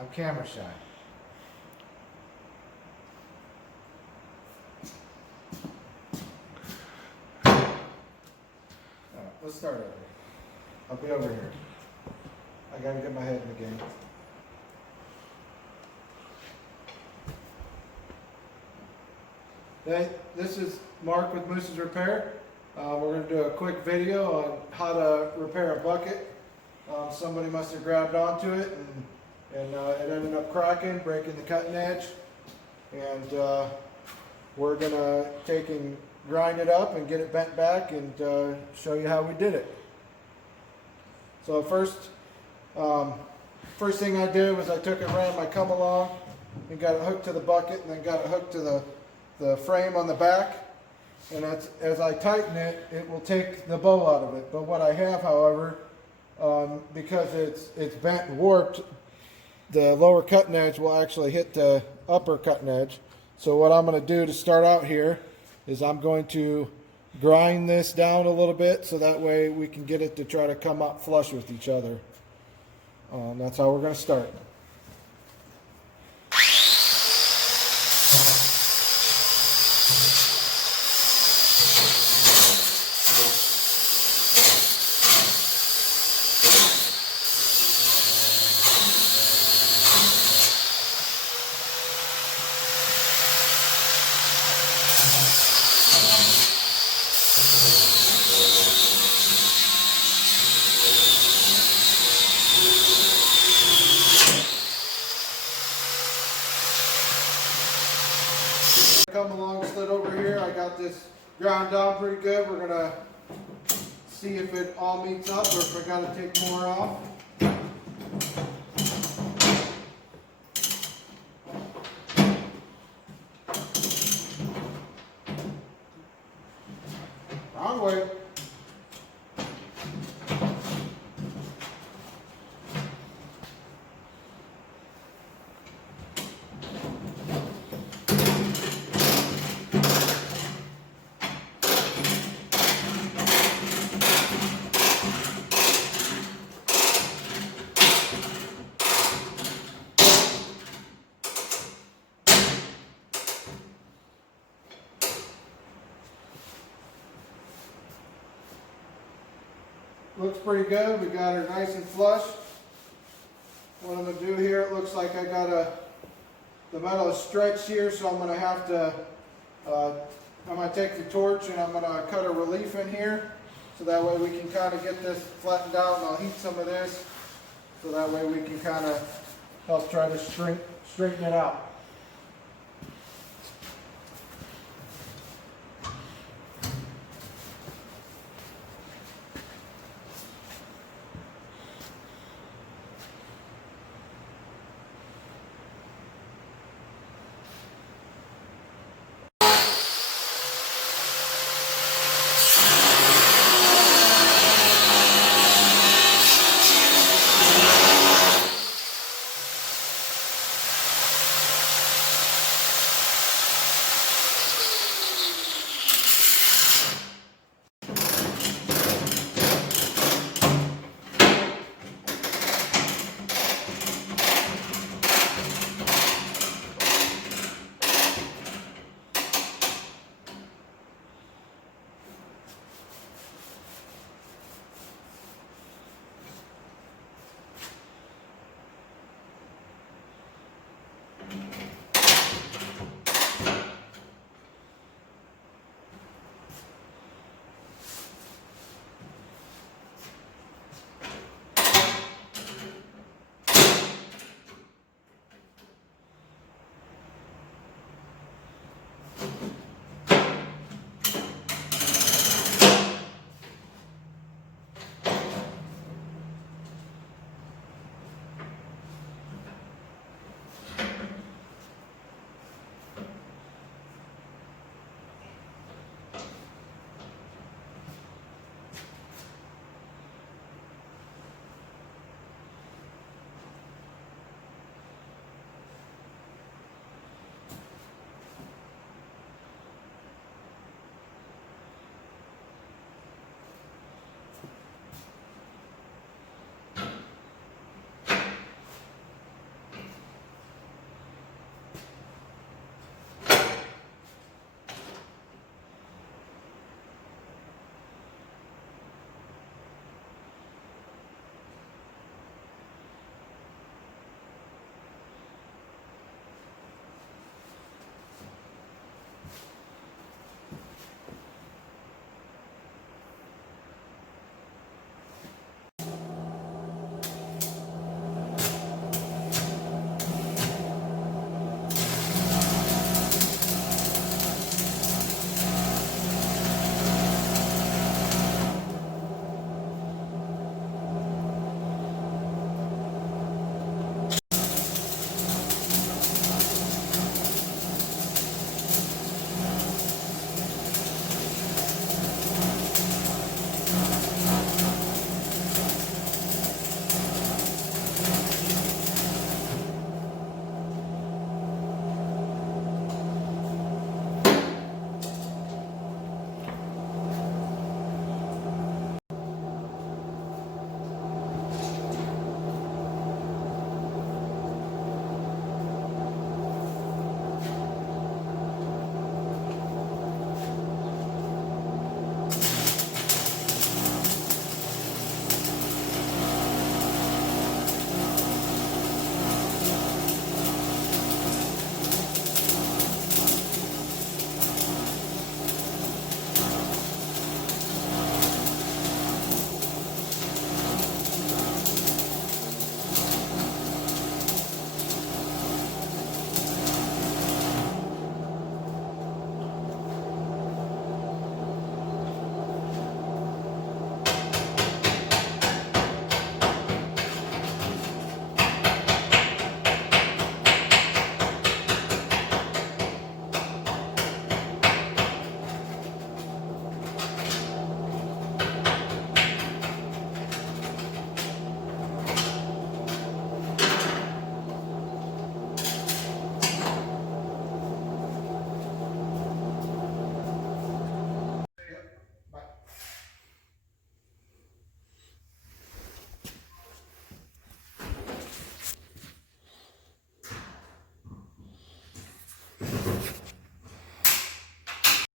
I'm camera shy. Let's start over. I'll be over here. I gotta get my head in the game. This is Mark with Moose's Repair. We're going to do a quick video on how to repair a bucket. Somebody must have grabbed onto it and it ended up cracking, breaking the cutting edge. And we're going to take and grind it up and get it bent back and show you how we did it. So first thing I did was I took and ran my come along and got it hooked to the bucket and then got it hooked to the frame on the back. And as I tighten it, it will take the bow out of it. But what I have, however, because it's bent and warped, the lower cutting edge will actually hit the upper cutting edge. So what I'm going to do to start out here is I'm going to grind this down a little bit so that way we can get it to try to come up flush with each other. That's how we're going to start. Come along, slid over here. I got this ground down pretty good. We're gonna see if it all meets up or if I gotta take more off. Wrong way. Looks pretty good. We got her nice and flush. What I'm going to do here, it looks like I got the metal is stretched here, so I'm going to have to, I'm going to take the torch and I'm going to cut a relief in here, so that way we can kind of get this flattened out, and I'll heat some of this, so that way we can kind of help try to straighten it out.